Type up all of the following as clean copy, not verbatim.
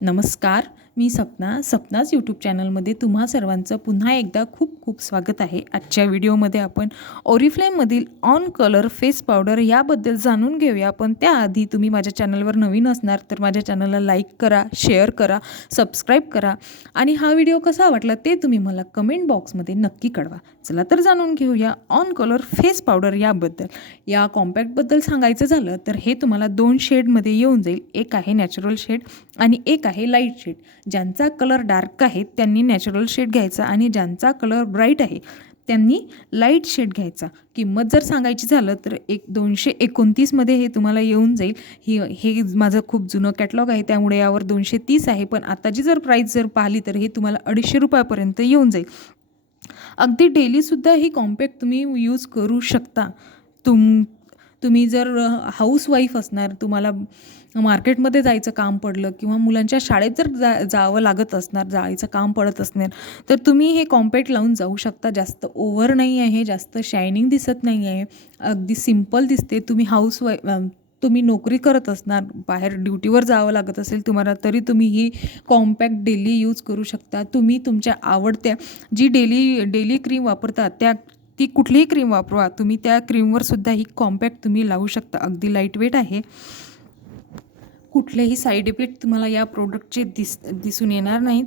नमस्कार, मी सपनाच यूट्यूब चॅनलमध्ये तुम्हा सर्वांचं पुन्हा एकदा खूप खूप स्वागत आहे. आजच्या व्हिडिओमध्ये आपण ओरिफ्लेममधील ऑन कलर फेस पावडर याबद्दल जाणून घेऊया. पण त्याआधी तुम्ही माझ्या चॅनलवर नवीन असणार तर माझ्या चॅनलला लाईक करा, शेअर करा, सबस्क्राईब करा आणि हा व्हिडिओ कसा वाटला ते तुम्ही मला कमेंट बॉक्समध्ये नक्की कळवा. चला तर जाणून घेऊया ऑन कलर फेस पावडर याबद्दल. या कॉम्पॅक्टबद्दल सांगायचं झालं तर हे तुम्हाला 2 शेडमध्ये येऊन जाईल. एक आहे नॅचरल शेड आणि एक आहे लाईट शेड. ज्यांचा कलर डार्क आहे त्यांनी नॅचरल शेड घ्यायचा आणि ज्यांचा कलर ब्राईट आहे त्यांनी लाईट शेड घ्यायचा. किंमत जर सांगायची झालं तर 229मध्ये हे तुम्हाला येऊन जाईल. हे माझं खूप जुनं कॅटलॉग आहे त्यामुळे यावर 230 आहे, पण आताची जर प्राईस जर पाहिली तर हे तुम्हाला 250 रुपयापर्यंत येऊन जाईल. अगदी डेलीसुद्धा ही कॉम्पॅक्ट तुम्ही यूज करू शकता. तुम्ही जर हाऊसवाईफ असणार, तुम्हाला मार्केटमध्ये जायचं काम पडलं किंवा मुलांच्या शाळेत जर जावं लागत असणार, जायचं काम पडत असणार तर तुम्ही हे कॉम्पॅक्ट लावून जाऊ शकता. जास्त ओव्हर नाही आहे, जास्त शायनिंग दिसत नाही आहे, अगदी सिम्पल दिसते. तुम्ही नोकरी करत असणार, बाहेर ड्युटीवर जावं लागत असेल तुम्हाला, तरी तुम्ही ही कॉम्पॅक्ट डेली यूज करू शकता. तुम्ही तुमच्या आवडत्या जी डेली क्रीम वापरता ती कुठलीही क्रीम वापरा, तुम्ही त्या क्रीमवर सुद्धा ही कॉम्पॅक्ट तुम्ही लावू शकता. अगदी लाईटवेट आहे. कुठलेही साईड इफेक्ट तुम्हाला या प्रोडक्टचे दिसून येणार नाहीत.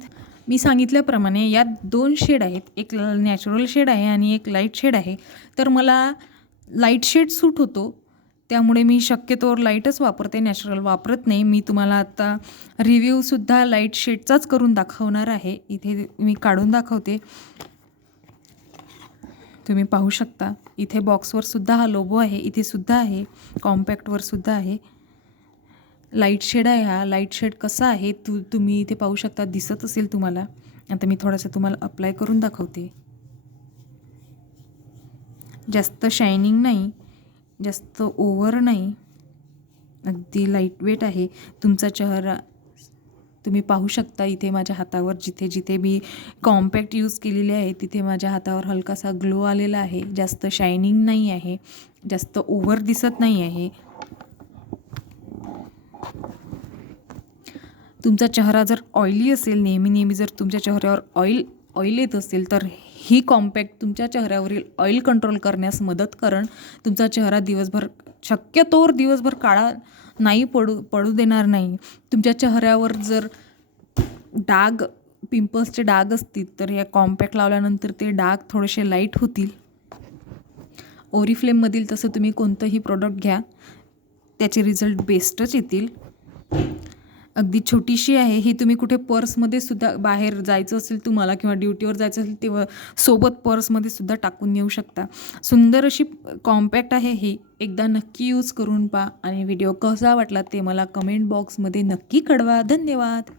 मी सांगितल्याप्रमाणे यात 2 शेड आहेत, एक नॅचरल शेड आहे आणि एक लाईट शेड आहे. तर मला लाईट शेड सूट होतो त्यामुळे मी शक्यतोवर लाईटच वापरते, नॅचरल वापरत नाही. मी तुम्हाला आता रिव्ह्यूसुद्धा लाईट शेडचाच करून दाखवणार आहे. इथे मी काढून दाखवते, तुम्ही पाहू शकता. इथे बॉक्सवर सुद्धा हा लोगो आहे, इथे सुद्धा आहे, कॉम्पॅक्टवर सुद्धा आहे. लाईट शेड आहे हा. लाईट शेड कसा आहे तुम्ही इथे पाहू शकता, दिसत असेल तुम्हाला. आता मी थोडंसं तुम्हाला अप्लाय करून दाखवते. जास्त शायनिंग नाही, जास्त ओव्हर नाही, अगदी लाईटवेट आहे. तुमचा चेहरा तुम्ही पाहू शकता. इथे माझ्या हातावर जिथे जिथे मी कॉम्पॅक्ट यूज केलेली आहे तिथे माझ्या हातावर हलकासा ग्लो आलेला आहे. जास्त शायनिंग नाही आहे, जास्त ओव्हर दिसत नाही आहे. तुमचा चेहरा जर ऑइली असेल, नेहमी जर तुमच्या चेहऱ्यावर ऑइल येत असेल तर ही कॉम्पॅक्ट तुमच्या चेहऱ्यावरील ऑइल कंट्रोल करण्यास मदत करण. तुमचा चेहरा शक्यतोवर दिवसभर काळा नाही पडू देणार नाही. तुमच्या चेहऱ्यावर जर पिंपल्सचे डाग असतील तर या कॉम्पॅक्ट लावल्यानंतर ते डाग थोडेसे लाईट होतील. ओरिफ्लेममधील तसं तुम्ही कोणतंही प्रोडक्ट घ्या, त्याचे रिझल्ट बेस्टच येतील. अगदी छोटीशी आहे ही. तुम्ही कुठे पर्समध्ये सुद्धा बाहेर जायचं असेल तुम्हाला किंवा ड्युटीवर जायचं असेल तेव्हा सोबत पर्समध्ये सुद्धा टाकून नेऊ शकता. सुंदर अशी कॉम्पॅक्ट आहे ही. एकदा नक्की यूज करून पहा आणि व्हिडिओ कसा वाटला ते मला कमेंट बॉक्समध्ये नक्की कळवा. धन्यवाद.